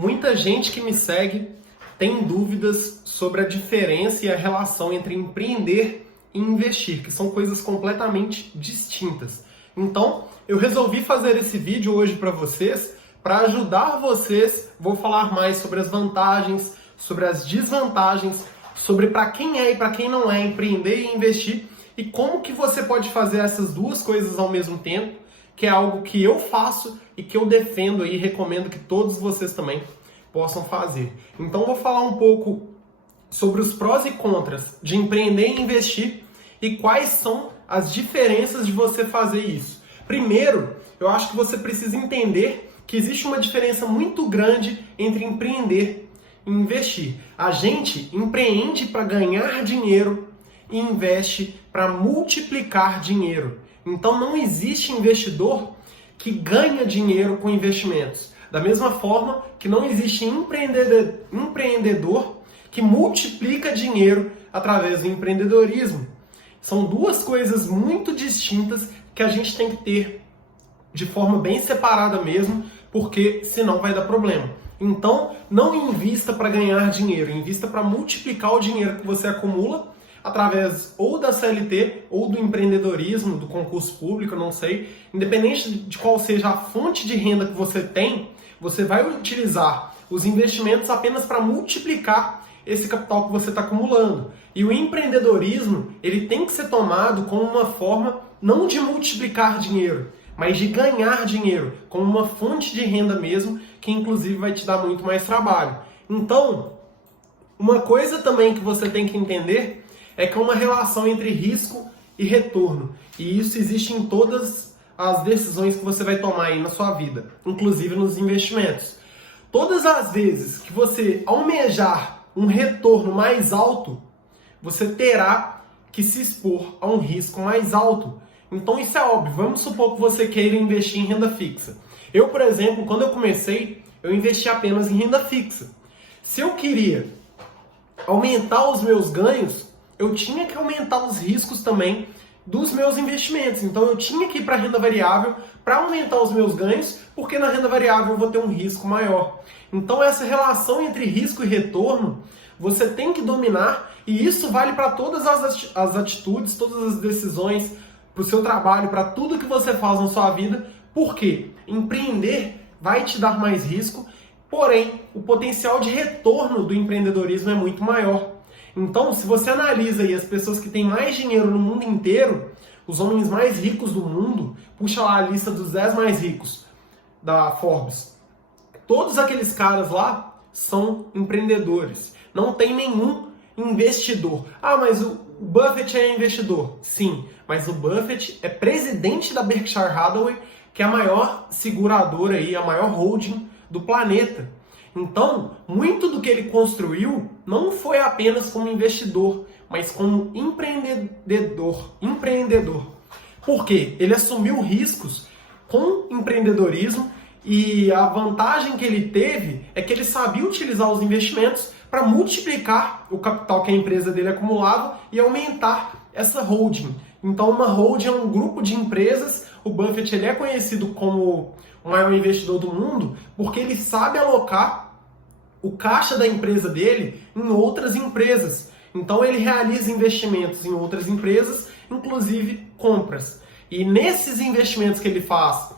Muita gente que me segue tem dúvidas sobre a diferença e a relação entre empreender e investir, que são coisas completamente distintas. Então, eu resolvi fazer esse vídeo hoje para vocês, para ajudar vocês. Vou falar mais sobre as vantagens, sobre as desvantagens, sobre para quem é e para quem não é empreender e investir, e como que você pode fazer essas duas coisas ao mesmo tempo, que é algo que eu faço e que eu defendo e recomendo que todos vocês também possam fazer. Então vou falar um pouco sobre os prós e contras de empreender e investir e quais são as diferenças de você fazer isso. Primeiro, eu acho que você precisa entender que existe uma diferença muito grande entre empreender e investir. A gente empreende para ganhar dinheiro e investe para multiplicar dinheiro. Então não existe investidor que ganha dinheiro com investimentos. Da mesma forma que não existe empreendedor que multiplica dinheiro através do empreendedorismo. São duas coisas muito distintas que a gente tem que ter de forma bem separada mesmo, porque senão vai dar problema. Então, não invista para ganhar dinheiro, invista para multiplicar o dinheiro que você acumula através ou da CLT ou do empreendedorismo, do concurso público, não sei. Independente de qual seja a fonte de renda que você tem, você vai utilizar os investimentos apenas para multiplicar esse capital que você está acumulando. E o empreendedorismo, ele tem que ser tomado como uma forma não de multiplicar dinheiro, mas de ganhar dinheiro, como uma fonte de renda mesmo, que inclusive vai te dar muito mais trabalho. Então, uma coisa também que você tem que entender é que é uma relação entre risco e retorno. E isso existe em todas as decisões que você vai tomar aí na sua vida, inclusive nos investimentos. Todas as vezes que você almejar um retorno mais alto, você terá que se expor a um risco mais alto. Então isso é óbvio. Vamos supor que você queira investir em renda fixa. Eu, por exemplo, quando eu comecei, eu investi apenas em renda fixa. Se eu queria aumentar os meus ganhos, eu tinha que aumentar os riscos também dos meus investimentos. Então eu tinha que ir para a renda variável para aumentar os meus ganhos, porque na renda variável eu vou ter um risco maior. Então essa relação entre risco e retorno, você tem que dominar, e isso vale para todas as atitudes, todas as decisões, para o seu trabalho, para tudo que você faz na sua vida, porque empreender vai te dar mais risco, porém o potencial de retorno do empreendedorismo é muito maior. Então, se você analisa aí as pessoas que têm mais dinheiro no mundo inteiro, os homens mais ricos do mundo, puxa lá a lista dos 10 mais ricos da Forbes, todos aqueles caras lá são empreendedores. Não tem nenhum investidor. Ah, mas o Buffett é investidor. Sim, mas o Buffett é presidente da Berkshire Hathaway, que é a maior seguradora aí, a maior holding do planeta. Então, muito do que ele construiu não foi apenas como investidor, mas como empreendedor. Por quê? Ele assumiu riscos com empreendedorismo, e a vantagem que ele teve é que ele sabia utilizar os investimentos para multiplicar o capital que a empresa dele acumulava e aumentar essa holding. Então, uma holding é um grupo de empresas. O Buffett ele é conhecido como o maior investidor do mundo porque ele sabe alocar o caixa da empresa dele em outras empresas. Então, ele realiza investimentos em outras empresas, inclusive compras. E nesses investimentos que ele faz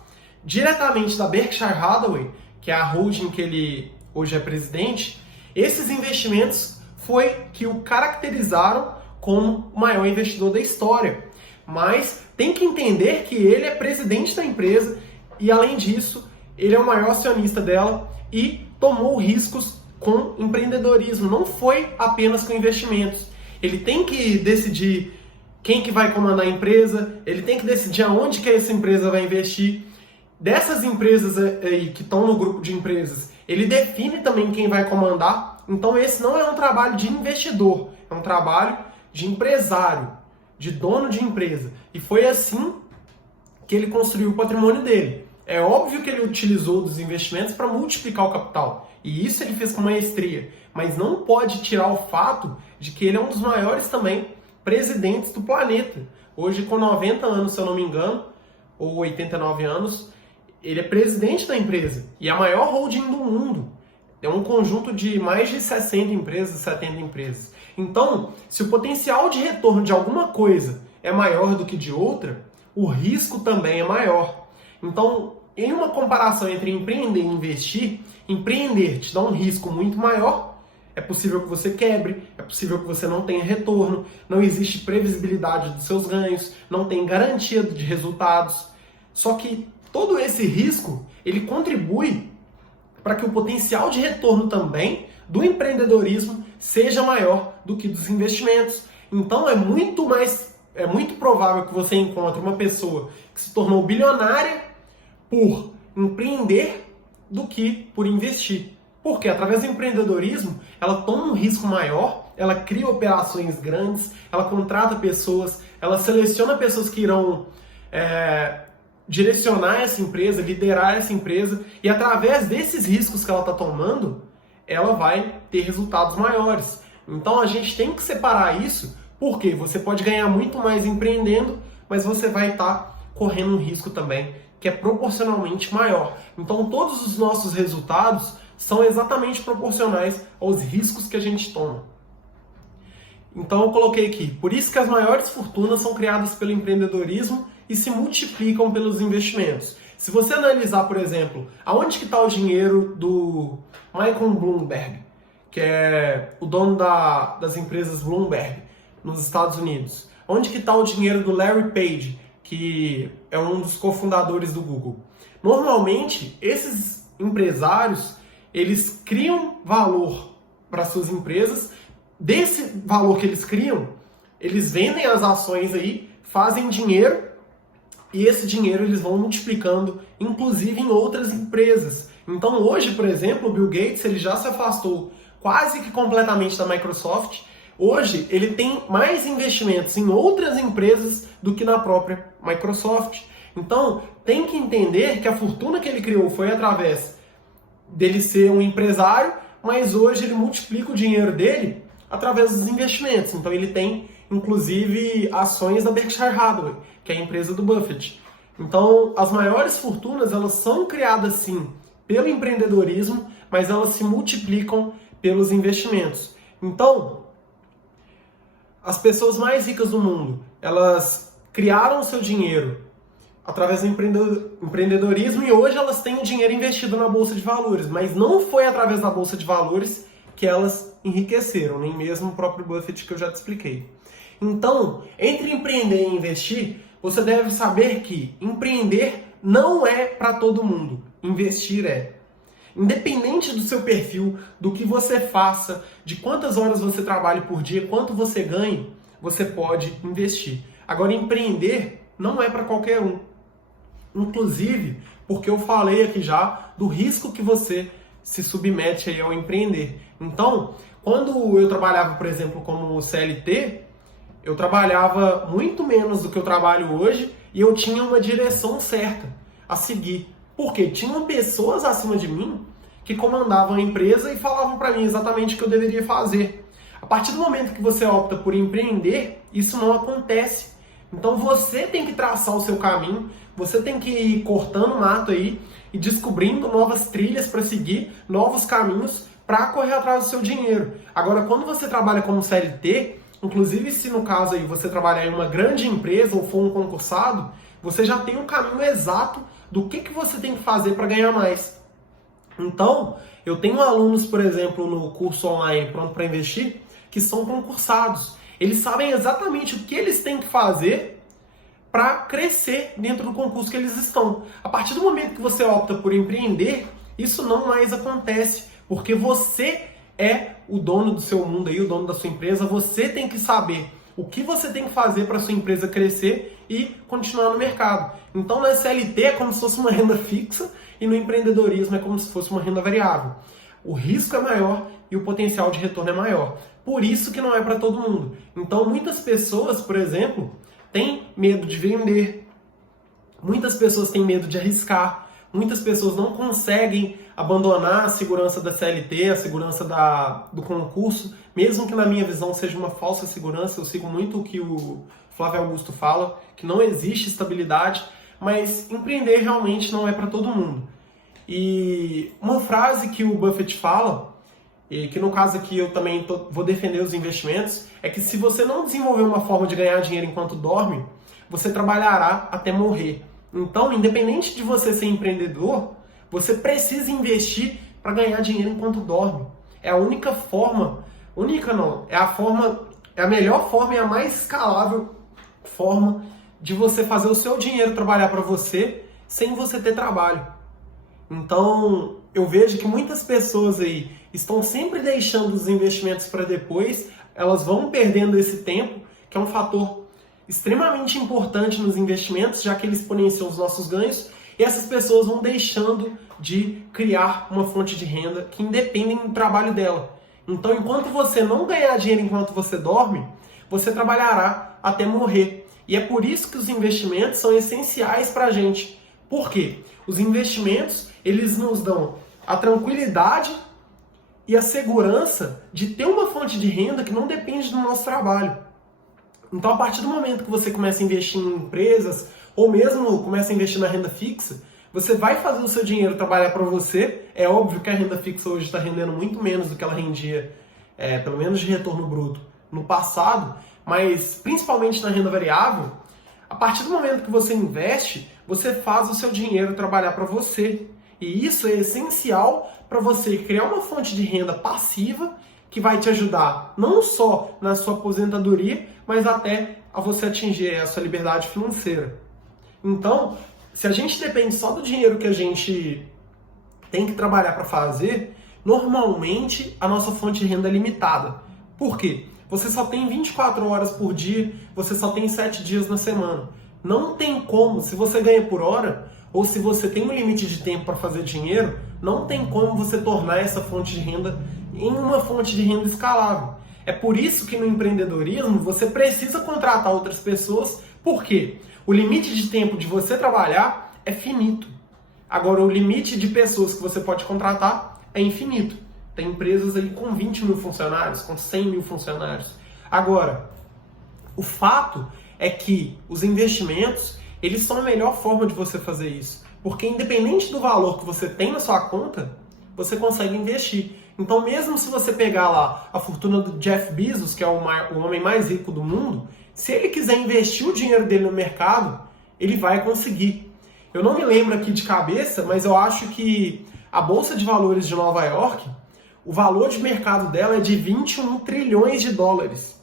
diretamente da Berkshire Hathaway, que é a holding que ele hoje é presidente, esses investimentos foi que o caracterizaram como o maior investidor da história. Mas tem que entender que ele é presidente da empresa e, além disso, ele é o maior acionista dela e tomou riscos com empreendedorismo. Não foi apenas com investimentos. Ele tem que decidir quem que vai comandar a empresa, ele tem que decidir aonde que essa empresa vai investir. Dessas empresas aí que estão no grupo de empresas, ele define também quem vai comandar. Então esse não é um trabalho de investidor, é um trabalho de empresário, de dono de empresa. E foi assim que ele construiu o patrimônio dele. É óbvio que ele utilizou dos investimentos para multiplicar o capital. E isso ele fez com maestria. Mas não pode tirar o fato de que ele é um dos maiores também presidentes do planeta. Hoje, com 90 anos, se eu não me engano, ou 89 anos, ele é presidente da empresa. E é a maior holding do mundo. É um conjunto de mais de 60 empresas, 70 empresas. Então, se o potencial de retorno de alguma coisa é maior do que de outra, o risco também é maior. Então, em uma comparação entre empreender e investir, empreender te dá um risco muito maior. É possível que você quebre, é possível que você não tenha retorno, não existe previsibilidade dos seus ganhos, não tem garantia de resultados. Só que todo esse risco, ele contribui para que o potencial de retorno também do empreendedorismo seja maior do que dos investimentos. Então é muito provável que você encontre uma pessoa que se tornou bilionária por empreender do que por investir. Porque através do empreendedorismo, ela toma um risco maior, ela cria operações grandes, ela contrata pessoas, ela seleciona pessoas que irão direcionar essa empresa, liderar essa empresa, e através desses riscos que ela está tomando, ela vai ter resultados maiores. Então a gente tem que separar isso, porque você pode ganhar muito mais empreendendo, mas você vai estar correndo um risco também, que é proporcionalmente maior. Então todos os nossos resultados são exatamente proporcionais aos riscos que a gente toma. Então eu coloquei aqui, por isso que as maiores fortunas são criadas pelo empreendedorismo e se multiplicam pelos investimentos. Se você analisar, por exemplo, aonde que está o dinheiro do Michael Bloomberg, que é o dono das empresas Bloomberg nos Estados Unidos, onde que está o dinheiro do Larry Page, que é um dos cofundadores do Google. Normalmente, esses empresários, eles criam valor para suas empresas. Desse valor que eles criam, eles vendem as ações aí, fazem dinheiro, e esse dinheiro eles vão multiplicando, inclusive em outras empresas. Então hoje, por exemplo, o Bill Gates ele já se afastou quase que completamente da Microsoft. Hoje ele tem mais investimentos em outras empresas do que na própria Microsoft. Então tem que entender que a fortuna que ele criou foi através dele ser um empresário, mas hoje ele multiplica o dinheiro dele através dos investimentos. Então ele tem, inclusive, ações da Berkshire Hathaway, que é a empresa do Buffett. Então, as maiores fortunas, elas são criadas, sim, pelo empreendedorismo, mas elas se multiplicam pelos investimentos. Então, as pessoas mais ricas do mundo, elas criaram o seu dinheiro através do empreendedorismo e hoje elas têm o dinheiro investido na Bolsa de Valores, mas não foi através da Bolsa de Valores que elas enriqueceram, nem mesmo o próprio Buffett, que eu já te expliquei. Então, entre empreender e investir, você deve saber que empreender não é para todo mundo, investir é. Independente do seu perfil, do que você faça, de quantas horas você trabalha por dia, quanto você ganha, você pode investir. Agora, empreender não é para qualquer um. Inclusive, porque eu falei aqui já do risco que você se submete aí ao empreender. Então, quando eu trabalhava, por exemplo, como CLT, eu trabalhava muito menos do que eu trabalho hoje e eu tinha uma direção certa a seguir. Porque tinham pessoas acima de mim que comandavam a empresa e falavam para mim exatamente o que eu deveria fazer. A partir do momento que você opta por empreender, isso não acontece. Então você tem que traçar o seu caminho, você tem que ir cortando mato aí e descobrindo novas trilhas para seguir, novos caminhos para correr atrás do seu dinheiro. Agora, quando você trabalha como CLT, inclusive se no caso aí você trabalhar em uma grande empresa ou for um concursado, você já tem um caminho exato do que você tem que fazer para ganhar mais. Então, eu tenho alunos, por exemplo, no curso online Pronto para Investir, que são concursados. Eles sabem exatamente o que eles têm que fazer para crescer dentro do concurso que eles estão. A partir do momento que você opta por empreender, isso não mais acontece, porque você é o dono do seu mundo aí, o dono da sua empresa. Você tem que saber o que você tem que fazer para sua empresa crescer e continuar no mercado. Então, na CLT é como se fosse uma renda fixa e no empreendedorismo é como se fosse uma renda variável. O risco é maior e o potencial de retorno é maior. Por isso que não é para todo mundo. Então, muitas pessoas, por exemplo, têm medo de vender. Muitas pessoas têm medo de arriscar. Muitas pessoas não conseguem abandonar a segurança da CLT, a segurança do concurso, mesmo que na minha visão seja uma falsa segurança. Eu sigo muito o que o Flávio Augusto fala, que não existe estabilidade, mas empreender realmente não é para todo mundo. E uma frase que o Buffett fala, e que no caso aqui eu também vou defender os investimentos, é que se você não desenvolver uma forma de ganhar dinheiro enquanto dorme, você trabalhará até morrer. Então, independente de você ser empreendedor, você precisa investir para ganhar dinheiro enquanto dorme. É a única forma, única não, é a melhor forma e a mais escalável forma de você fazer o seu dinheiro trabalhar para você sem você ter trabalho. Então, eu vejo que muitas pessoas aí estão sempre deixando os investimentos para depois, elas vão perdendo esse tempo, que é um fator extremamente importante nos investimentos, já que ele exponencia os nossos ganhos, e essas pessoas vão deixando de criar uma fonte de renda que independem do trabalho dela. Então, enquanto você não ganhar dinheiro enquanto você dorme, você trabalhará até morrer. E é por isso que os investimentos são essenciais para a gente. Por quê? Os investimentos, eles nos dão a tranquilidade e a segurança de ter uma fonte de renda que não depende do nosso trabalho. Então, a partir do momento que você começa a investir em empresas, ou mesmo começa a investir na renda fixa, você vai fazer o seu dinheiro trabalhar para você. É óbvio que a renda fixa hoje está rendendo muito menos do que ela rendia, pelo menos de retorno bruto, no passado, mas principalmente na renda variável, a partir do momento que você investe, você faz o seu dinheiro trabalhar para você. E isso é essencial para você criar uma fonte de renda passiva que vai te ajudar não só na sua aposentadoria, mas até a você atingir a sua liberdade financeira. Então, se a gente depende só do dinheiro que a gente tem que trabalhar para fazer, normalmente a nossa fonte de renda é limitada. Por quê? Você só tem 24 horas por dia, você só tem 7 dias na semana. Não tem como, se você ganha por hora, ou se você tem um limite de tempo para fazer dinheiro, não tem como você tornar essa fonte de renda em uma fonte de renda escalável. É por isso que no empreendedorismo você precisa contratar outras pessoas, porque o limite de tempo de você trabalhar é finito. Agora, o limite de pessoas que você pode contratar é infinito. Tem empresas aí com 20 mil funcionários, com 100 mil funcionários. Agora, o fato é que os investimentos, eles são a melhor forma de você fazer isso. Porque independente do valor que você tem na sua conta, você consegue investir. Então, mesmo se você pegar lá a fortuna do Jeff Bezos, que é o homem mais rico do mundo, se ele quiser investir o dinheiro dele no mercado, ele vai conseguir. Eu não me lembro aqui de cabeça, mas eu acho que a Bolsa de Valores de Nova York, o valor de mercado dela é de 21 trilhões de dólares.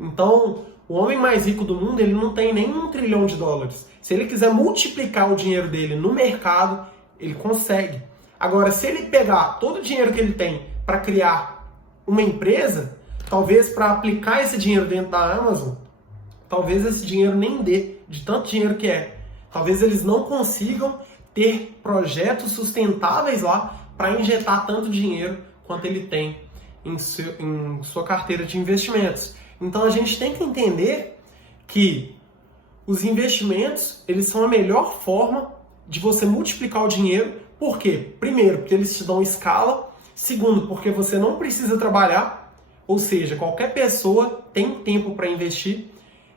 Então, o homem mais rico do mundo, ele não tem nem 1 trilhão de dólares. Se ele quiser multiplicar o dinheiro dele no mercado, ele consegue. Agora, se ele pegar todo o dinheiro que ele tem para criar uma empresa, talvez para aplicar esse dinheiro dentro da Amazon, talvez esse dinheiro nem dê, de tanto dinheiro que é. Talvez eles não consigam ter projetos sustentáveis lá para injetar tanto dinheiro quanto ele tem em sua carteira de investimentos. Então a gente tem que entender que os investimentos, eles são a melhor forma de você multiplicar o dinheiro. Por quê? Primeiro, porque eles te dão escala. Segundo, porque você não precisa trabalhar, ou seja, qualquer pessoa tem tempo para investir.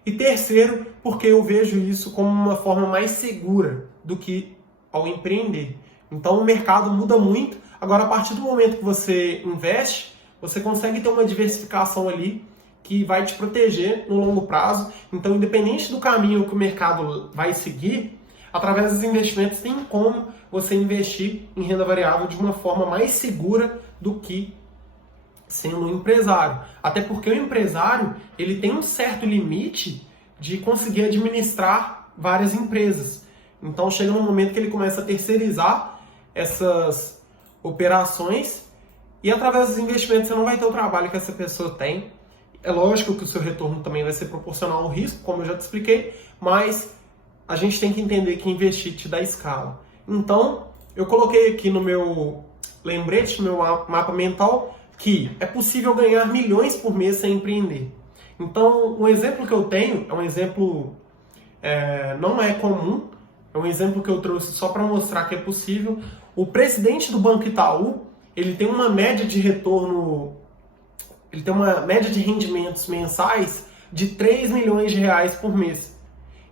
E terceiro, porque eu vejo isso como uma forma mais segura do que ao empreender. Então o mercado muda muito. Agora, a partir do momento que você investe, você consegue ter uma diversificação ali que vai te proteger no longo prazo. Então, independente do caminho que o mercado vai seguir, através dos investimentos tem como você investir em renda variável de uma forma mais segura do que sendo um empresário. Até porque o empresário, ele tem um certo limite de conseguir administrar várias empresas. Então chega um momento que ele começa a terceirizar essas operações e através dos investimentos você não vai ter o trabalho que essa pessoa tem. É lógico que o seu retorno também vai ser proporcional ao risco, como eu já te expliquei, mas a gente tem que entender que investir te dá escala. Então, eu coloquei aqui no meu lembrete, no meu mapa mental, que é possível ganhar milhões por mês sem empreender. Então, um exemplo que eu tenho é um exemplo, não é comum, é um exemplo que eu trouxe só para mostrar que é possível. O presidente do Banco Itaú, ele tem uma média de retorno, ele tem uma média de rendimentos mensais de 3 milhões de reais por mês.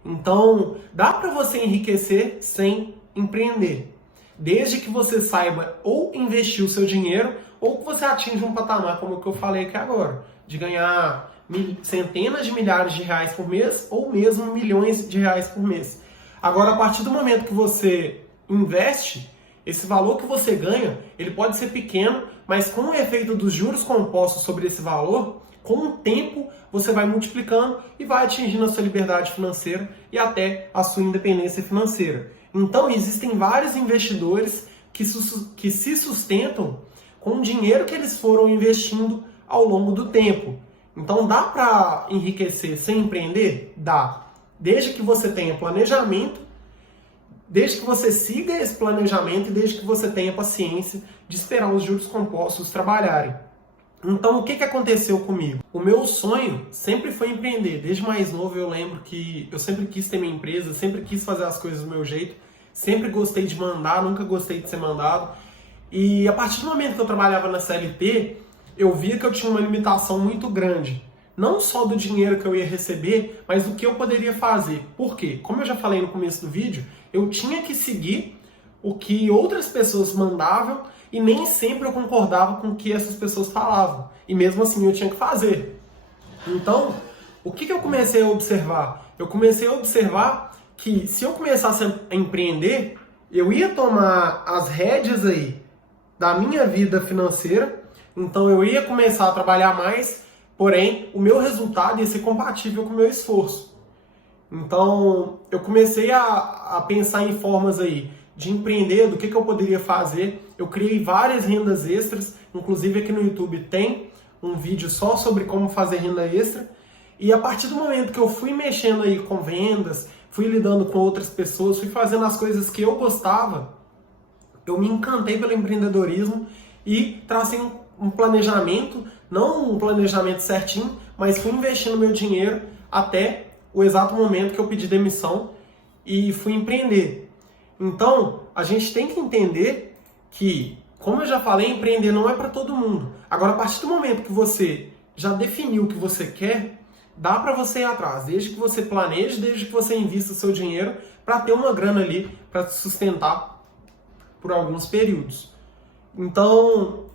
Então, dá para você enriquecer sem empreender. desde que você saiba ou investir o seu dinheiro, ou que você atinja um patamar, como o que eu falei aqui agora, de ganhar centenas de milhares de reais por mês, ou mesmo milhões de reais por mês. Agora, a partir do momento que você investe, esse valor que você ganha, ele pode ser pequeno, mas com o efeito dos juros compostos sobre esse valor, com o tempo você vai multiplicando e vai atingindo a sua liberdade financeira e até a sua independência financeira. Então, existem vários investidores que se sustentam com o dinheiro que eles foram investindo ao longo do tempo. Então, dá para enriquecer sem empreender? Dá. Desde que você tenha planejamento, desde que você siga esse planejamento e desde que você tenha paciência de esperar os juros compostos trabalharem. Então, o que aconteceu comigo? O meu sonho sempre foi empreender. Desde mais novo eu lembro que eu sempre quis ter minha empresa, sempre quis fazer as coisas do meu jeito, sempre gostei de mandar, nunca gostei de ser mandado. E a partir do momento que eu trabalhava na CLT, eu via que eu tinha uma limitação muito grande. Não só do dinheiro que eu ia receber, mas do que eu poderia fazer. Por quê? Como eu já falei no começo do vídeo, eu tinha que seguir o que outras pessoas mandavam e nem sempre eu concordava com o que essas pessoas falavam. E mesmo assim eu tinha que fazer. Então, o que eu comecei a observar? Eu comecei a observar que se eu começasse a empreender, eu ia tomar as rédeas aí da minha vida financeira, então eu ia começar a trabalhar mais, porém o meu resultado ia ser compatível com o meu esforço. Então eu comecei a pensar em formas aí de empreender, do que eu poderia fazer. Eu criei várias rendas extras, inclusive aqui no YouTube tem um vídeo só sobre como fazer renda extra. E a partir do momento que eu fui mexendo aí com vendas, fui lidando com outras pessoas, fui fazendo as coisas que eu gostava, eu me encantei pelo empreendedorismo e tracei um planejamento, não um planejamento certinho, mas fui investindo meu dinheiro até o exato momento que eu pedi demissão e fui empreender. Então, a gente tem que entender que, como eu já falei, empreender não é para todo mundo. Agora, a partir do momento que você já definiu o que você quer, dá para você ir atrás, desde que você planeje, desde que você invista o seu dinheiro para ter uma grana ali para te sustentar por alguns períodos. Então,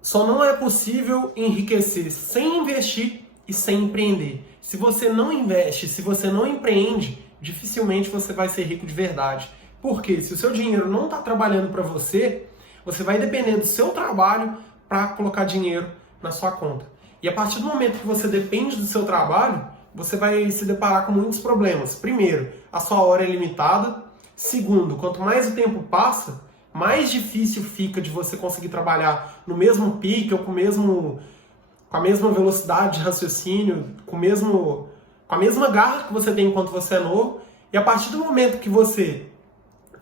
só não é possível enriquecer sem investir e sem empreender. Se você não investe, se você não empreende, dificilmente você vai ser rico de verdade. Porque se o seu dinheiro não está trabalhando para você, você vai depender do seu trabalho para colocar dinheiro na sua conta. E a partir do momento que você depende do seu trabalho, você vai se deparar com muitos problemas. Primeiro, a sua hora é limitada. Segundo, quanto mais o tempo passa, mais difícil fica de você conseguir trabalhar no mesmo pique ou com a mesma velocidade de raciocínio, com a mesma garra que você tem enquanto você é novo. E a partir do momento que você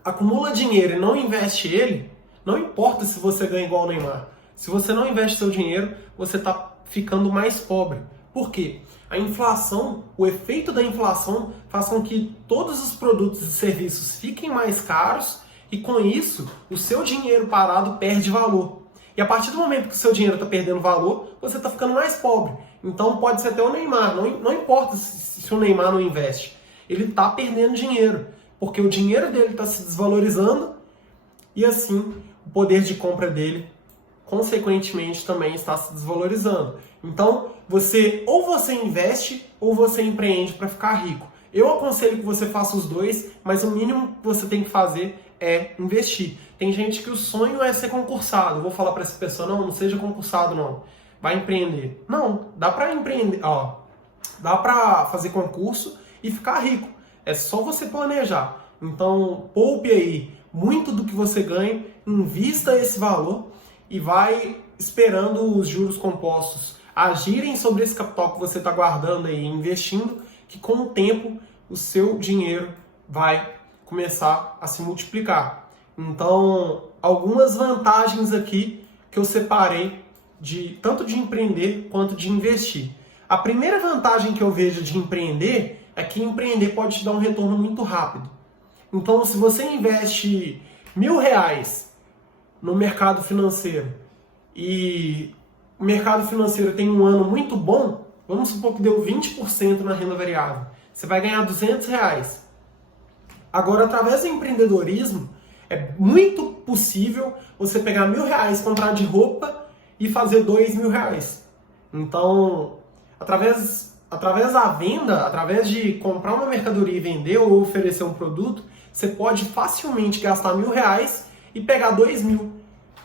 acumula dinheiro e não investe ele, não importa se você ganha igual o Neymar. Se você não investe seu dinheiro, você está ficando mais pobre. Por quê? A inflação, o efeito da inflação faz com que todos os produtos e serviços fiquem mais caros e com isso o seu dinheiro parado perde valor. E a partir do momento que o seu dinheiro está perdendo valor, você está ficando mais pobre. Então pode ser até o Neymar, não importa se o Neymar não investe, ele está perdendo dinheiro, porque o dinheiro dele está se desvalorizando e assim o poder de compra dele consequentemente também está se desvalorizando. Então, ou você investe ou você empreende para ficar rico. Eu aconselho que você faça os dois, mas o mínimo que você tem que fazer é investir. Tem gente que o sonho é ser concursado. Eu vou falar para essa pessoa, não seja concursado não. Vai empreender. Não, dá para empreender, dá para fazer concurso e ficar rico. É só você planejar. Então, poupe aí muito do que você ganha, invista esse valor e vai esperando os juros compostos agirem sobre esse capital que você está guardando aí, investindo, que com o tempo o seu dinheiro vai começar a se multiplicar. Então, algumas vantagens aqui que eu separei tanto de empreender quanto de investir. A primeira vantagem que eu vejo de empreender é que empreender pode te dar um retorno muito rápido. Então, se você investe R$1.000 no mercado financeiro e o mercado financeiro tem um ano muito bom, vamos supor que deu 20% na renda variável, você vai ganhar R$200. Agora, através do empreendedorismo, É muito possível você pegar R$ 1.000, comprar de roupa e fazer R$ 2.000. Então, através da venda, através de comprar uma mercadoria e vender ou oferecer um produto, você pode facilmente gastar R$ 1.000 e pegar 2.000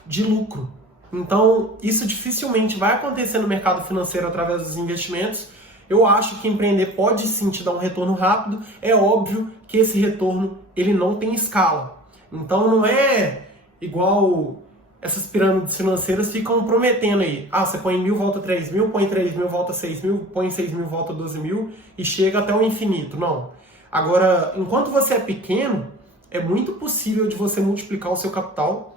de lucro. Então, isso dificilmente vai acontecer no mercado financeiro através dos investimentos. Eu acho que empreender pode sim te dar um retorno rápido. É óbvio que esse retorno ele não tem escala. Então não é igual essas pirâmides financeiras ficam prometendo aí. Ah, você põe 1.000, volta 3.000, põe 3.000, volta 6.000, põe 6.000, volta 12.000 e chega até o infinito. Não. Agora, enquanto você é pequeno, é muito possível de você multiplicar o seu capital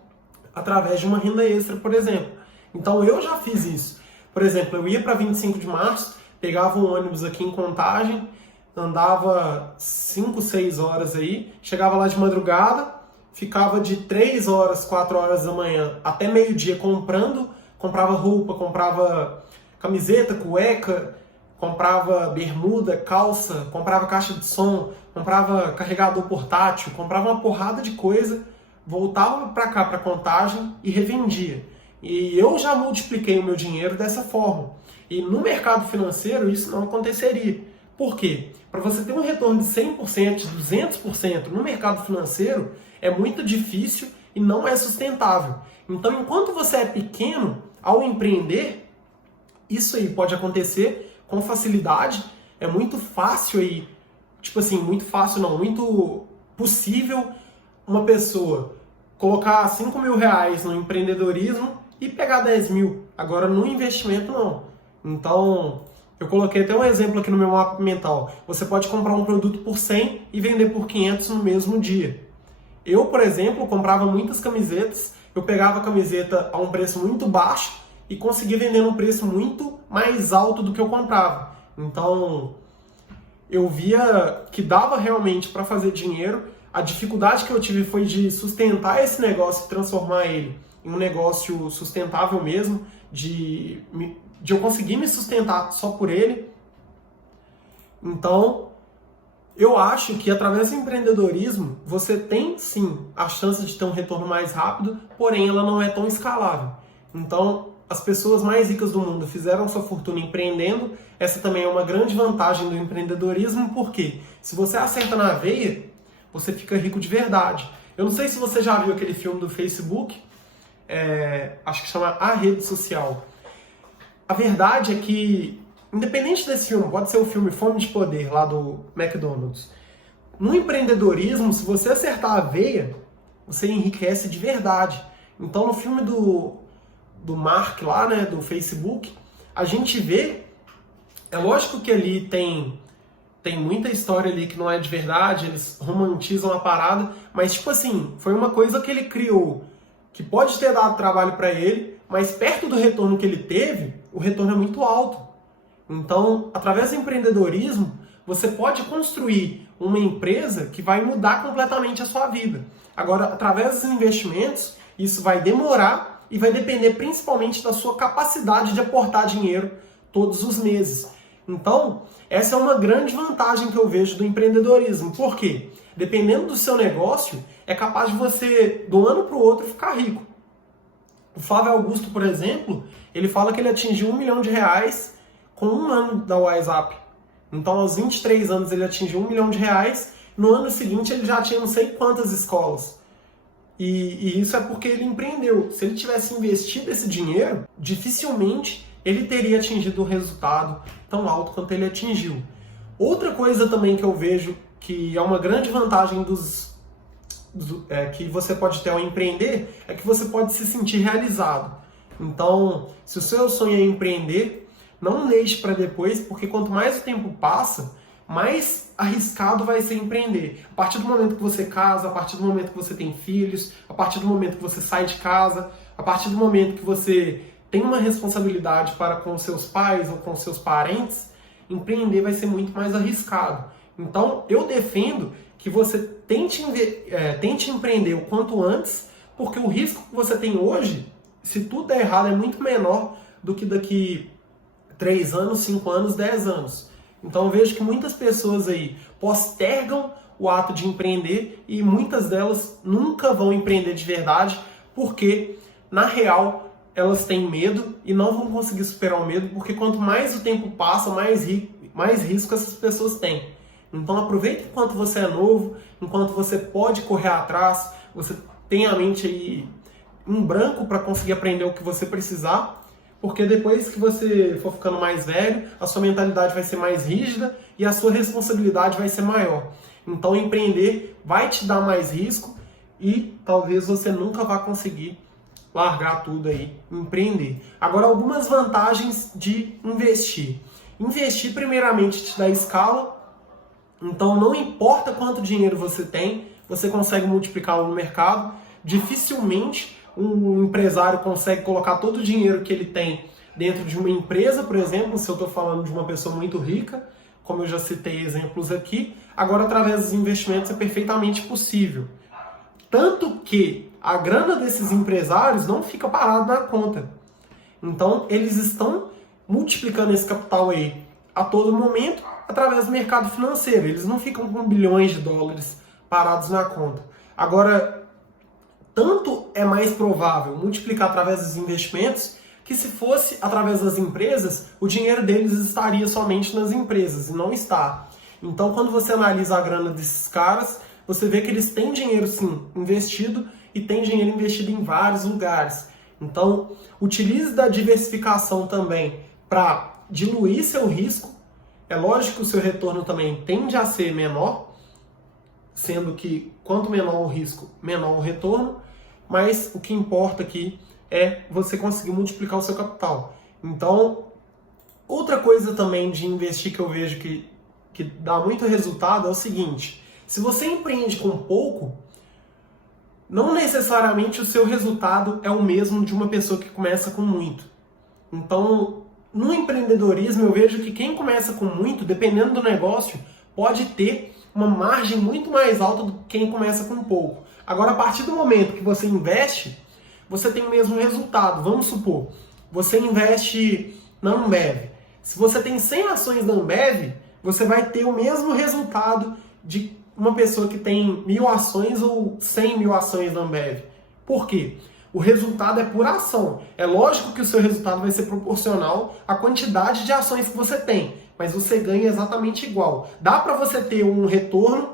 através de uma renda extra, por exemplo. Então eu já fiz isso. Por exemplo, eu ia para 25 de março, pegava um ônibus aqui em Contagem, andava 5, 6 horas aí, chegava lá de madrugada, ficava de 3 horas, 4 horas da manhã até meio-dia comprava roupa, comprava camiseta, cueca, comprava bermuda, calça, comprava caixa de som, comprava carregador portátil, comprava uma porrada de coisa, voltava para cá, para Contagem e revendia. E eu já multipliquei o meu dinheiro dessa forma. E no mercado financeiro isso não aconteceria. Por quê? Para você ter um retorno de 100%, de 200% no mercado financeiro, é muito difícil e não é sustentável. Então, enquanto você é pequeno, ao empreender, isso aí pode acontecer com facilidade. É muito fácil aí, tipo assim, muito fácil não, muito possível uma pessoa colocar R$ 5.000 no empreendedorismo e pegar 10.000. Agora, no investimento, não. Então, eu coloquei até um exemplo aqui no meu mapa mental. Você pode comprar um produto por 100 e vender por 500 no mesmo dia. Eu, por exemplo, comprava muitas camisetas, eu pegava a camiseta a um preço muito baixo e conseguia vender num preço muito mais alto do que eu comprava. Então, eu via que dava realmente para fazer dinheiro. A dificuldade que eu tive foi de sustentar esse negócio e transformar ele em um negócio sustentável mesmo, de eu conseguir me sustentar só por ele. Então, eu acho que através do empreendedorismo, você tem sim a chance de ter um retorno mais rápido, porém ela não é tão escalável. Então, as pessoas mais ricas do mundo fizeram sua fortuna empreendendo. Essa também é uma grande vantagem do empreendedorismo, porque se você acerta na veia, você fica rico de verdade. Eu não sei se você já viu aquele filme do Facebook, acho que chama A Rede Social. A verdade é que, independente desse filme, pode ser o filme Fome de Poder, lá do McDonald's. No empreendedorismo, se você acertar a veia, você enriquece de verdade. Então, no filme do Mark lá, né, do Facebook, a gente vê, é lógico que ali tem muita história ali que não é de verdade, eles romantizam a parada, mas tipo assim, foi uma coisa que ele criou, que pode ter dado trabalho para ele, mas perto do retorno que ele teve, o retorno é muito alto. Então, através do empreendedorismo, você pode construir uma empresa que vai mudar completamente a sua vida. Agora, através dos investimentos, isso vai demorar e vai depender principalmente da sua capacidade de aportar dinheiro todos os meses. Então, essa é uma grande vantagem que eu vejo do empreendedorismo. Por quê? Dependendo do seu negócio, é capaz de você, do ano para o outro, ficar rico. O Flávio Augusto, por exemplo, ele fala que ele atingiu R$ 1 milhão com um ano da WhatsApp. Então, aos 23 anos, ele atingiu R$ 1 milhão. No ano seguinte, ele já tinha não sei quantas escolas. E isso é porque ele empreendeu. Se ele tivesse investido esse dinheiro, dificilmente ele teria atingido o resultado tão alto quanto ele atingiu. Outra coisa também que eu vejo que é uma grande vantagem que você pode ter ao empreender é que você pode se sentir realizado. Então, se o seu sonho é empreender, não deixe para depois, porque quanto mais o tempo passa, mais arriscado vai ser empreender. A partir do momento que você casa, a partir do momento que você tem filhos, a partir do momento que você sai de casa, a partir do momento que você tem uma responsabilidade para com seus pais ou com seus parentes, empreender vai ser muito mais arriscado. Então, eu defendo que você tente empreender o quanto antes, porque o risco que você tem hoje, se tudo der errado, é muito menor do que daqui 3 anos, 5 anos, 10 anos. Então eu vejo que muitas pessoas aí postergam o ato de empreender, e muitas delas nunca vão empreender de verdade, porque, na real, elas têm medo e não vão conseguir superar o medo, porque quanto mais o tempo passa, mais risco essas pessoas têm. Então aproveita enquanto você é novo, enquanto você pode correr atrás, você tem a mente aí em branco para conseguir aprender o que você precisar, porque depois que você for ficando mais velho, a sua mentalidade vai ser mais rígida e a sua responsabilidade vai ser maior. Então empreender vai te dar mais risco e talvez você nunca vá conseguir largar tudo aí, empreender. Agora, algumas vantagens de investir. Investir, primeiramente, te dá escala, então não importa quanto dinheiro você tem, você consegue multiplicá-lo no mercado. Dificilmente um empresário consegue colocar todo o dinheiro que ele tem dentro de uma empresa, por exemplo, se eu estou falando de uma pessoa muito rica, como eu já citei exemplos aqui. Agora, através dos investimentos, é perfeitamente possível. Tanto que a grana desses empresários não fica parada na conta. Então, eles estão multiplicando esse capital aí a todo momento através do mercado financeiro. Eles não ficam com bilhões de dólares parados na conta. Agora, tanto é mais provável multiplicar através dos investimentos que, se fosse através das empresas, o dinheiro deles estaria somente nas empresas, e não está. Então, quando você analisa a grana desses caras, você vê que eles têm dinheiro, sim, investido, e tem dinheiro investido em vários lugares. Então, utilize da diversificação também para diluir seu risco. É lógico que o seu retorno também tende a ser menor, sendo que quanto menor o risco, menor o retorno, mas o que importa aqui é você conseguir multiplicar o seu capital. Então, outra coisa também de investir que eu vejo que dá muito resultado é o seguinte: se você empreende com pouco, não necessariamente o seu resultado é o mesmo de uma pessoa que começa com muito. Então, no empreendedorismo, eu vejo que quem começa com muito, dependendo do negócio, pode ter uma margem muito mais alta do que quem começa com pouco. Agora, a partir do momento que você investe, você tem o mesmo resultado. Vamos supor, você investe na Ambev. Se você tem 100 ações da Ambev, você vai ter o mesmo resultado de uma pessoa que tem 1.000 ações ou 100.000 ações da Ambev. Por quê? O resultado é por ação. É lógico que o seu resultado vai ser proporcional à quantidade de ações que você tem, mas você ganha exatamente igual. Dá para você ter um retorno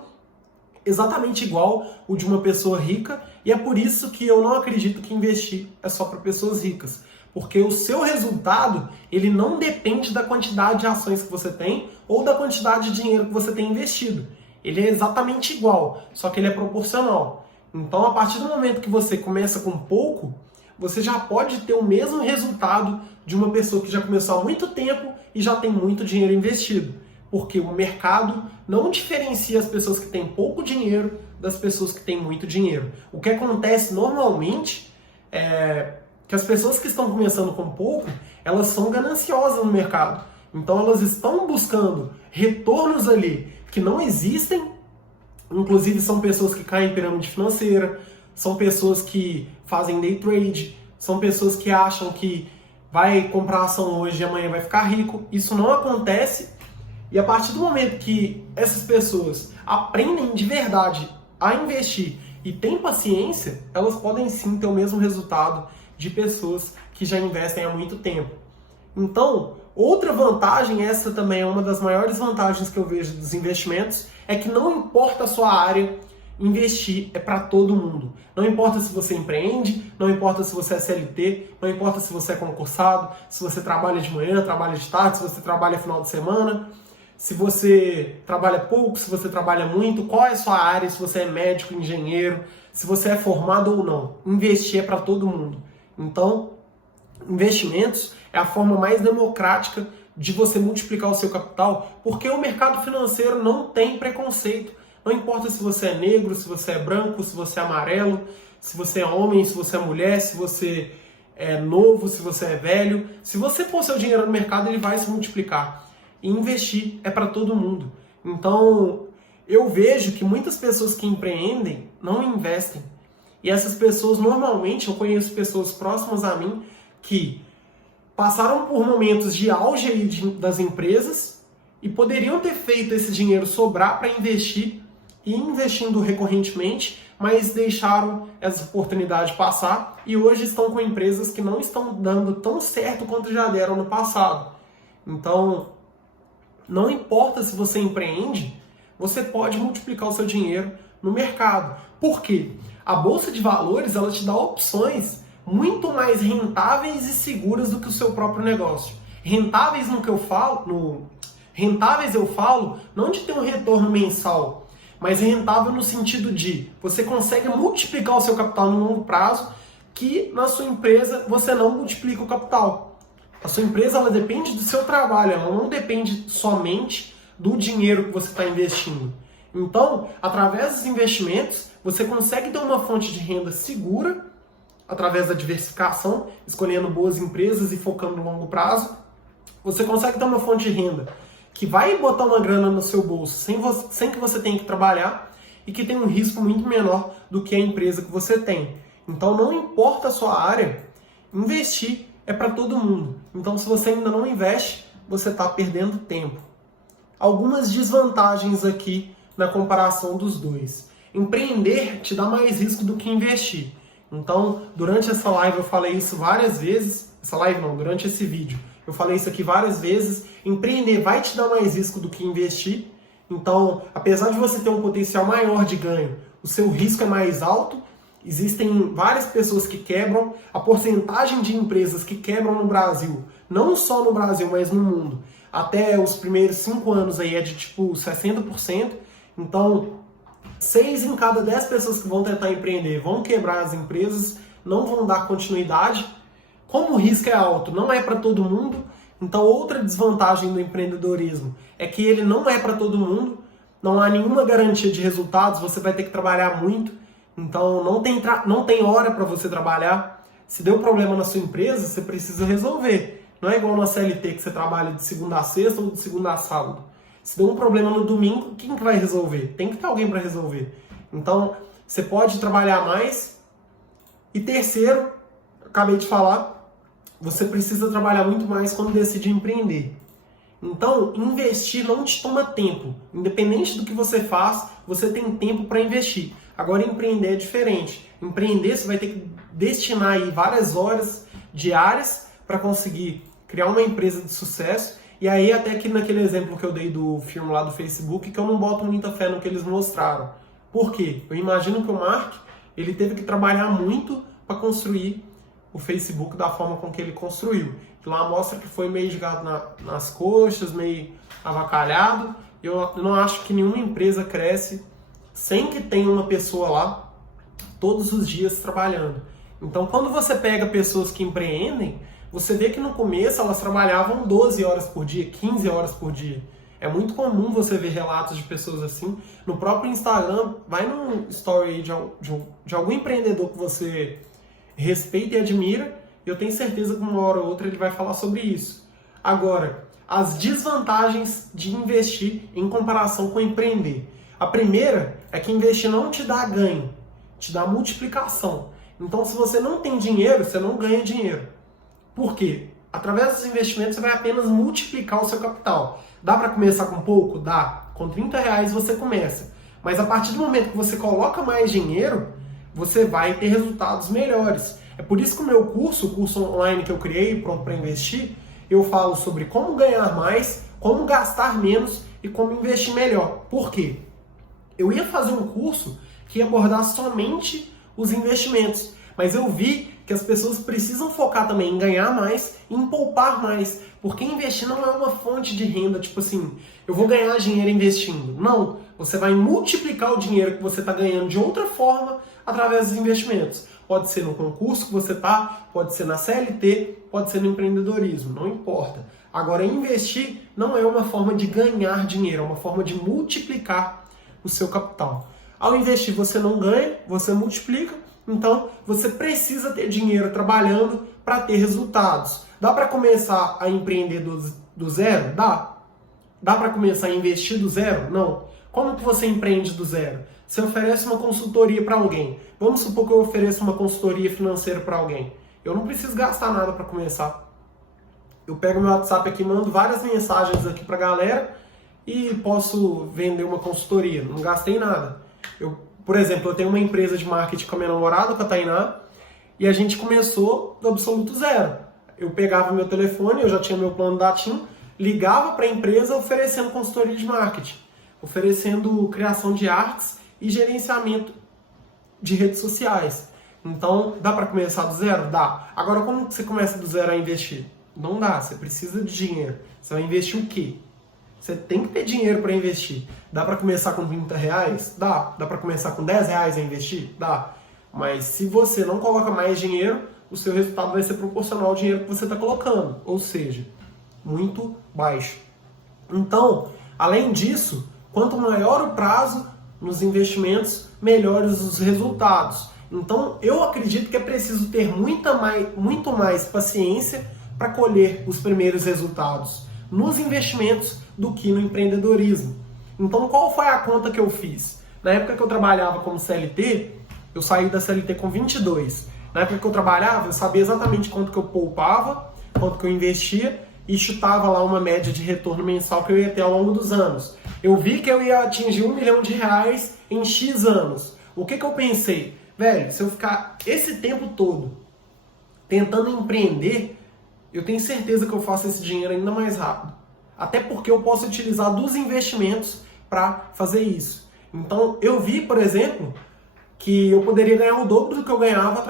exatamente igual o de uma pessoa rica, e é por isso que eu não acredito que investir é só para pessoas ricas. Porque o seu resultado, ele não depende da quantidade de ações que você tem ou da quantidade de dinheiro que você tem investido. Ele é exatamente igual, só que ele é proporcional. Então, a partir do momento que você começa com pouco, você já pode ter o mesmo resultado de uma pessoa que já começou há muito tempo e já tem muito dinheiro investido. Porque o mercado não diferencia as pessoas que têm pouco dinheiro das pessoas que têm muito dinheiro. O que acontece normalmente é que as pessoas que estão começando com pouco, elas são gananciosas no mercado. Então elas estão buscando retornos ali que não existem. Inclusive são pessoas que caem em pirâmide financeira, são pessoas que fazem day trade, são pessoas que acham que vai comprar ação hoje e amanhã vai ficar rico. Isso não acontece. E a partir do momento que essas pessoas aprendem de verdade a investir e têm paciência, elas podem sim ter o mesmo resultado de pessoas que já investem há muito tempo. Então, outra vantagem, essa também é uma das maiores vantagens que eu vejo dos investimentos, é que não importa a sua área, investir é para todo mundo. Não importa se você empreende, não importa se você é CLT, não importa se você é concursado, se você trabalha de manhã, trabalha de tarde, se você trabalha final de semana, se você trabalha pouco, se você trabalha muito, qual é a sua área, se você é médico, engenheiro, se você é formado ou não. Investir é para todo mundo. Então, investimentos é a forma mais democrática de você multiplicar o seu capital, porque o mercado financeiro não tem preconceito. Não importa se você é negro, se você é branco, se você é amarelo, se você é homem, se você é mulher, se você é novo, se você é velho. Se você pôr seu dinheiro no mercado, ele vai se multiplicar. E investir é para todo mundo. Então, eu vejo que muitas pessoas que empreendem não investem. E essas pessoas, normalmente, eu conheço pessoas próximas a mim que passaram por momentos de auge aí das empresas e poderiam ter feito esse dinheiro sobrar para investir e investindo recorrentemente, mas deixaram essa oportunidade passar e hoje estão com empresas que não estão dando tão certo quanto já deram no passado. Então, não importa se você empreende, você pode multiplicar o seu dinheiro no mercado. Por quê? A Bolsa de Valores, ela te dá opções muito mais rentáveis e seguras do que o seu próprio negócio. Rentáveis no que eu falo, rentáveis eu falo não de ter um retorno mensal, mas rentável no sentido de você consegue multiplicar o seu capital no longo prazo, que na sua empresa você não multiplica o capital. A sua empresa, ela depende do seu trabalho, ela não depende somente do dinheiro que você está investindo. Então, através dos investimentos, você consegue ter uma fonte de renda segura, através da diversificação, escolhendo boas empresas e focando no longo prazo. Você consegue ter uma fonte de renda que vai botar uma grana no seu bolso sem que você tenha que trabalhar e que tem um risco muito menor do que a empresa que você tem. Então, não importa a sua área, investir é para todo mundo. Então, se você ainda não investe, você está perdendo tempo. Algumas desvantagens aqui na comparação dos dois. Empreender te dá mais risco do que investir. Então, durante essa live eu falei isso várias vezes. Durante esse vídeo eu falei isso aqui várias vezes. Empreender vai te dar mais risco do que investir. Então, apesar de você ter um potencial maior de ganho, o seu risco é mais alto. Existem várias pessoas que quebram. A porcentagem de empresas que quebram no Brasil, não só no Brasil, mas no mundo, até os primeiros 5 anos aí é de tipo 60%. Então, 6 em cada 10 pessoas que vão tentar empreender vão quebrar as empresas, não vão dar continuidade. Como o risco é alto, não é para todo mundo. Então, outra desvantagem do empreendedorismo é que ele não é para todo mundo. Não há nenhuma garantia de resultados, você vai ter que trabalhar muito. Então, não tem hora para você trabalhar. Se deu problema na sua empresa, você precisa resolver. Não é igual na CLT que você trabalha de segunda a sexta ou de segunda a sábado. Se deu um problema no domingo, quem que vai resolver? Tem que ter alguém para resolver. Então, você pode trabalhar mais. E terceiro, acabei de falar, você precisa trabalhar muito mais quando decide empreender. Então, investir não te toma tempo. Independente do que você faz, você tem tempo para investir. Agora, empreender é diferente. Empreender, você vai ter que destinar aí várias horas diárias para conseguir criar uma empresa de sucesso. E aí, até que naquele exemplo que eu dei do filme lá do Facebook, que eu não boto muita fé no que eles mostraram. Por quê? Eu imagino que o Mark, ele teve que trabalhar muito para construir o Facebook da forma com que ele construiu. Lá mostra que foi meio jogado nas coxas, meio avacalhado. Eu não acho que nenhuma empresa cresce sem que tenha uma pessoa lá todos os dias trabalhando. Então, quando você pega pessoas que empreendem, você vê que no começo elas trabalhavam 12 horas por dia, 15 horas por dia. É muito comum você ver relatos de pessoas assim. No próprio Instagram, vai num story aí de algum empreendedor que você respeita e admira, eu tenho certeza que uma hora ou outra ele vai falar sobre isso. Agora, as desvantagens de investir em comparação com empreender. A primeira é que investir não te dá ganho, te dá multiplicação. Então, se você não tem dinheiro, você não ganha dinheiro. Por quê? Através dos investimentos você vai apenas multiplicar o seu capital. Dá para começar com pouco? Dá. Com R$30 você começa. Mas a partir do momento que você coloca mais dinheiro, você vai ter resultados melhores. É por isso que o meu curso, o curso online que eu criei, Pronto para Investir, eu falo sobre como ganhar mais, como gastar menos e como investir melhor. Por quê? Eu ia fazer um curso que ia abordar somente os investimentos, mas eu vi que as pessoas precisam focar também em ganhar mais e em poupar mais, porque investir não é uma fonte de renda, tipo assim, eu vou ganhar dinheiro investindo. Não, você vai multiplicar o dinheiro que você está ganhando de outra forma através dos investimentos. Pode ser no concurso que você está, pode ser na CLT, pode ser no empreendedorismo, não importa. Agora, investir não é uma forma de ganhar dinheiro, é uma forma de multiplicar o seu capital. Ao investir, você não ganha, você multiplica, então você precisa ter dinheiro trabalhando para ter resultados. Dá para começar a empreender do zero? Dá. Dá para começar a investir do zero? Não. Como que você empreende do zero? Você oferece uma consultoria para alguém. Vamos supor que eu ofereça uma consultoria financeira para alguém. Eu não preciso gastar nada para começar. Eu pego meu WhatsApp aqui, mando várias mensagens aqui para a galera e posso vender uma consultoria. Não gastei nada. Por exemplo, eu tenho uma empresa de marketing com a minha namorada, com a Tainá, e a gente começou do absoluto zero. Eu pegava meu telefone, eu já tinha meu plano da TIM, ligava para a empresa oferecendo consultoria de marketing, oferecendo criação de artes e gerenciamento de redes sociais. Então, dá para começar do zero? Dá. Agora, como você começa do zero a investir? Não dá, você precisa de dinheiro. Você vai investir o quê? Você tem que ter dinheiro para investir. Dá para começar com R$30? Dá. Dá para começar com R$10 a investir? Dá. Mas se você não coloca mais dinheiro, o seu resultado vai ser proporcional ao dinheiro que você está colocando. Ou seja, muito baixo. Então, além disso, quanto maior o prazo nos investimentos, melhores os resultados. Então, eu acredito que é preciso ter muito mais paciência para colher os primeiros resultados nos investimentos do que no empreendedorismo. Então, qual foi a conta que eu fiz? Na época que eu trabalhava como CLT, eu saí da CLT com 22. Na época que eu trabalhava, eu sabia exatamente quanto que eu poupava, quanto que eu investia e chutava lá uma média de retorno mensal que eu ia ter ao longo dos anos. Eu vi que eu ia atingir R$1 milhão em X anos. O que eu pensei? Velho, se eu ficar esse tempo todo tentando empreender, eu tenho certeza que eu faço esse dinheiro ainda mais rápido. Até porque eu posso utilizar dos investimentos para fazer isso. Então, eu vi, por exemplo, que eu poderia ganhar o dobro do que eu ganhava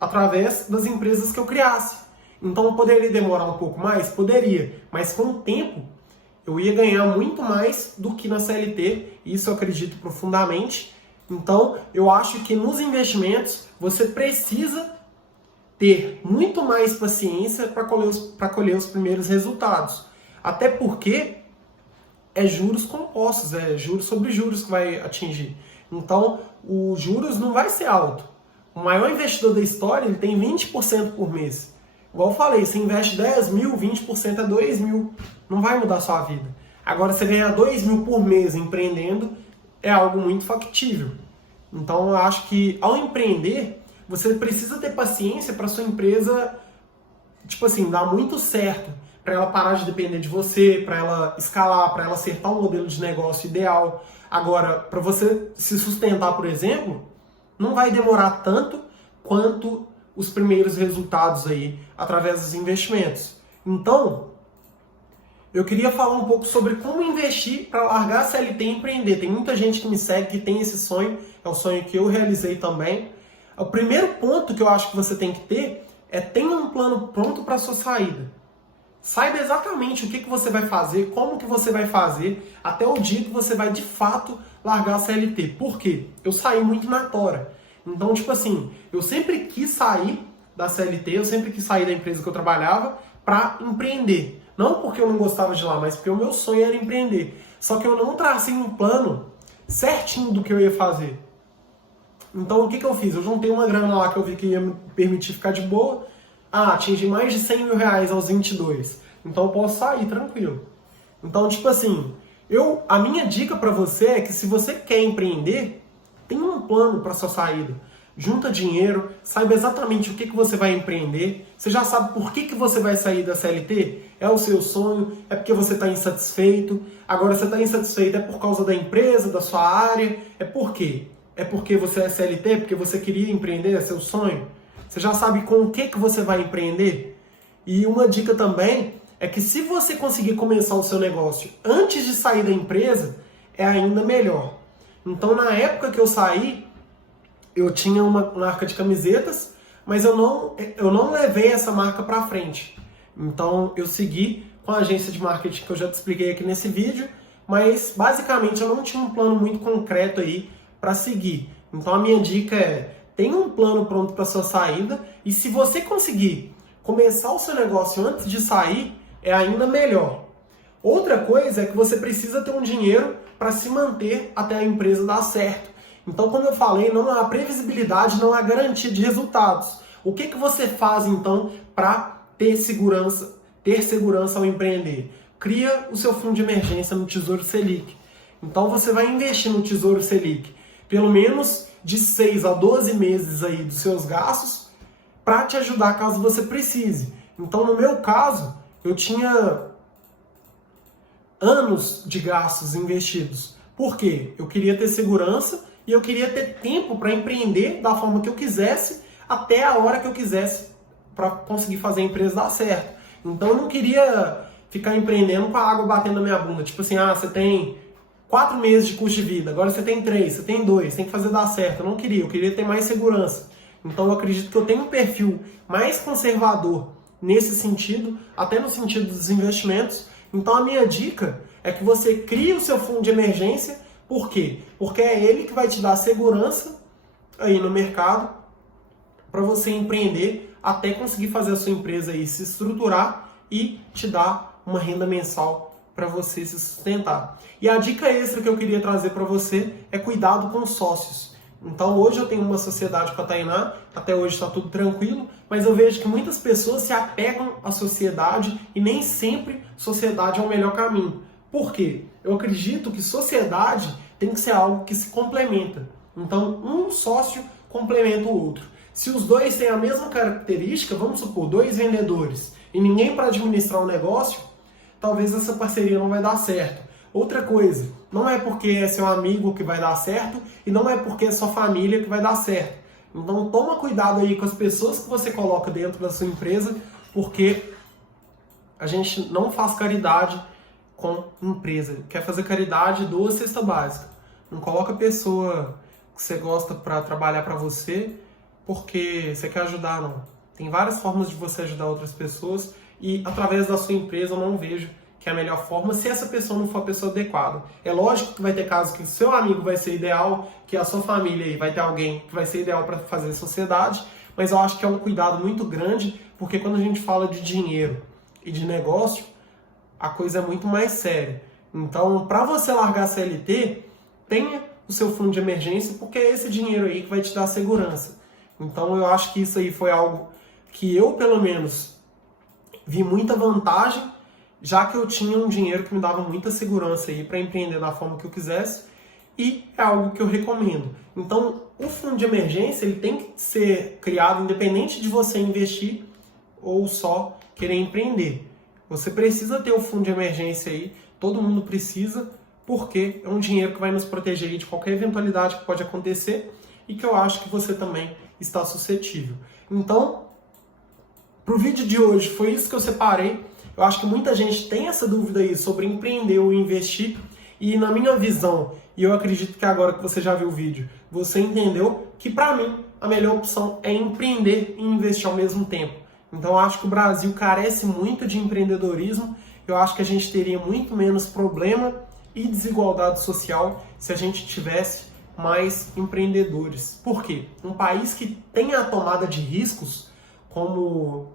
através das empresas que eu criasse. Então, eu poderia demorar um pouco mais? Poderia. Mas com o tempo, eu ia ganhar muito mais do que na CLT. Isso eu acredito profundamente. Então, eu acho que nos investimentos, você precisa ter muito mais paciência para colher os primeiros resultados. Até porque é juros compostos, é juros sobre juros que vai atingir. Então, os juros não vai ser alto. O maior investidor da história, ele tem 20% por mês. Igual eu falei, você investe 10 mil, 20% é 2 mil. Não vai mudar a sua vida. Agora, você ganhar 2 mil por mês empreendendo é algo muito factível. Então, eu acho que ao empreender, você precisa ter paciência para sua empresa, tipo assim, dar muito certo. Para ela parar de depender de você, para ela escalar, para ela acertar um modelo de negócio ideal. Agora, para você se sustentar, por exemplo, não vai demorar tanto quanto os primeiros resultados aí através dos investimentos. Então, eu queria falar um pouco sobre como investir para largar a CLT e empreender. Tem muita gente que me segue que tem esse sonho, é um sonho que eu realizei também. O primeiro ponto que eu acho que você tem que ter é tenha um plano pronto para a sua saída. Saiba exatamente o que você vai fazer, como que você vai fazer, até o dia que você vai de fato largar a CLT. Por quê? Eu saí muito na tora. Então, tipo assim, eu sempre quis sair da CLT, eu sempre quis sair da empresa que eu trabalhava para empreender. Não porque eu não gostava de lá, mas porque o meu sonho era empreender. Só que eu não tracei um plano certinho do que eu ia fazer. Então, o que eu fiz? Eu juntei uma grana lá que eu vi que ia me permitir ficar de boa. Atingi mais de 100 mil reais aos 22. Então eu posso sair tranquilo. Então, tipo assim, a minha dica para você é que se você quer empreender, tenha um plano para sua saída. Junta dinheiro, saiba exatamente o que você vai empreender. Você já sabe por que você vai sair da CLT? É o seu sonho? É porque você está insatisfeito? Agora, você está insatisfeito é por causa da empresa, da sua área? É por quê? É porque você é CLT? Porque você queria empreender? É seu sonho? Você já sabe com o que você vai empreender? E uma dica também é que se você conseguir começar o seu negócio antes de sair da empresa, é ainda melhor. Então, na época que eu saí, eu tinha uma marca de camisetas, mas eu não levei essa marca para frente. Então, eu segui com a agência de marketing que eu já te expliquei aqui nesse vídeo, mas basicamente eu não tinha um plano muito concreto aí para seguir. Então, a minha dica é: tenha um plano pronto para sua saída, e se você conseguir começar o seu negócio antes de sair, é ainda melhor. Outra coisa é que você precisa ter um dinheiro para se manter até a empresa dar certo. Então, como eu falei, não há previsibilidade, não há garantia de resultados. O que você faz, então, para ter segurança ao empreender? Cria o seu fundo de emergência no Tesouro Selic. Então, você vai investir no Tesouro Selic pelo menos de 6 a 12 meses aí dos seus gastos para te ajudar caso você precise. Então, no meu caso, eu tinha anos de gastos investidos. Por quê? Eu queria ter segurança e eu queria ter tempo para empreender da forma que eu quisesse, até a hora que eu quisesse, para conseguir fazer a empresa dar certo. Então eu não queria ficar empreendendo com a água batendo na minha bunda. Tipo assim, você tem 4 meses de custo de vida, agora você tem 3, você tem 2, tem que fazer dar certo. Eu não queria, eu queria ter mais segurança. Então eu acredito que eu tenho um perfil mais conservador nesse sentido, até no sentido dos investimentos. Então a minha dica é que você crie o seu fundo de emergência. Por quê? Porque é ele que vai te dar segurança aí no mercado para você empreender até conseguir fazer a sua empresa aí se estruturar e te dar uma renda mensal para você se sustentar. E a dica extra que eu queria trazer para você é cuidado com os sócios. Então hoje eu tenho uma sociedade com a Tainá, até hoje está tudo tranquilo, mas eu vejo que muitas pessoas se apegam à sociedade e nem sempre sociedade é o melhor caminho. Por quê? Eu acredito que sociedade tem que ser algo que se complementa. Então um sócio complementa o outro. Se os dois têm a mesma característica, vamos supor, 2 vendedores e ninguém para administrar o negócio, talvez essa parceria não vai dar certo. Outra coisa, não é porque é seu amigo que vai dar certo e não é porque é sua família que vai dar certo. Então toma cuidado aí com as pessoas que você coloca dentro da sua empresa, porque a gente não faz caridade com empresa. Quer fazer caridade, doa cesta básica. Não coloca a pessoa que você gosta para trabalhar para você porque você quer ajudar, não. Tem várias formas de você ajudar outras pessoas e através da sua empresa eu não vejo que é a melhor forma se essa pessoa não for a pessoa adequada. É lógico que vai ter casos que o seu amigo vai ser ideal, que a sua família aí vai ter alguém que vai ser ideal para fazer sociedade, mas eu acho que é um cuidado muito grande, porque quando a gente fala de dinheiro e de negócio, a coisa é muito mais séria. Então, para você largar a CLT, tenha o seu fundo de emergência, porque é esse dinheiro aí que vai te dar segurança. Então, eu acho que isso aí foi algo que eu, pelo menos, vi muita vantagem, já que eu tinha um dinheiro que me dava muita segurança aí para empreender da forma que eu quisesse, e é algo que eu recomendo. Então, o fundo de emergência ele tem que ser criado independente de você investir ou só querer empreender. Você precisa ter o fundo de emergência aí, todo mundo precisa, porque é um dinheiro que vai nos proteger aí de qualquer eventualidade que pode acontecer e que eu acho que você também está suscetível. Então, para o vídeo de hoje foi isso que eu separei. Eu acho que muita gente tem essa dúvida aí sobre empreender ou investir, e na minha visão, e eu acredito que agora que você já viu o vídeo, você entendeu que para mim a melhor opção é empreender e investir ao mesmo tempo. Então eu acho que o Brasil carece muito de empreendedorismo, eu acho que a gente teria muito menos problema e desigualdade social se a gente tivesse mais empreendedores. Por quê? Um país que tem a tomada de riscos como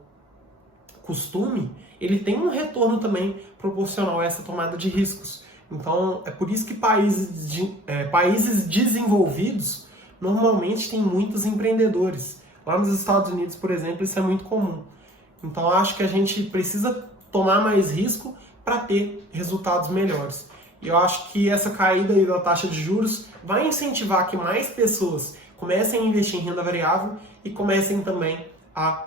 costume, ele tem um retorno também proporcional a essa tomada de riscos. Então, é por isso que países desenvolvidos normalmente têm muitos empreendedores. Lá nos Estados Unidos, por exemplo, isso é muito comum. Então, acho que a gente precisa tomar mais risco para ter resultados melhores. E eu acho que essa caída aí da taxa de juros vai incentivar que mais pessoas comecem a investir em renda variável e comecem também a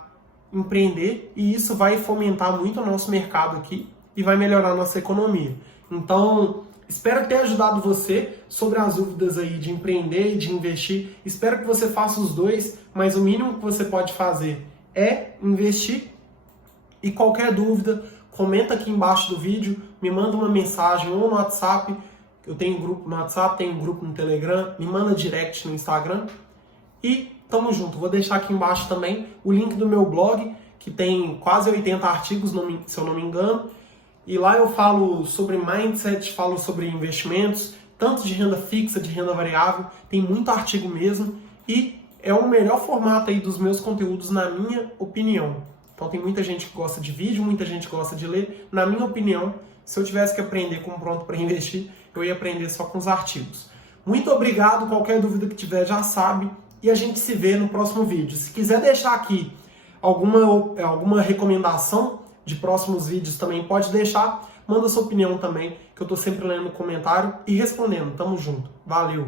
empreender, e isso vai fomentar muito o nosso mercado aqui e vai melhorar a nossa economia. Então, espero ter ajudado você sobre as dúvidas aí de empreender e de investir. Espero que você faça os dois, mas o mínimo que você pode fazer é investir. E qualquer dúvida, comenta aqui embaixo do vídeo, me manda uma mensagem ou no WhatsApp. Eu tenho um grupo no WhatsApp, tenho um grupo no Telegram, me manda direct no Instagram. E tamo junto. Vou deixar aqui embaixo também o link do meu blog, que tem quase 80 artigos, se eu não me engano. E lá eu falo sobre mindset, falo sobre investimentos, tanto de renda fixa, de renda variável. Tem muito artigo mesmo. E é o melhor formato aí dos meus conteúdos, na minha opinião. Então tem muita gente que gosta de vídeo, muita gente que gosta de ler. Na minha opinião, se eu tivesse que aprender como pronto para investir, eu ia aprender só com os artigos. Muito obrigado. Qualquer dúvida que tiver já sabe. E a gente se vê no próximo vídeo. Se quiser deixar aqui alguma recomendação de próximos vídeos também, pode deixar. Manda sua opinião também, que eu estou sempre lendo no comentário e respondendo. Tamo junto. Valeu!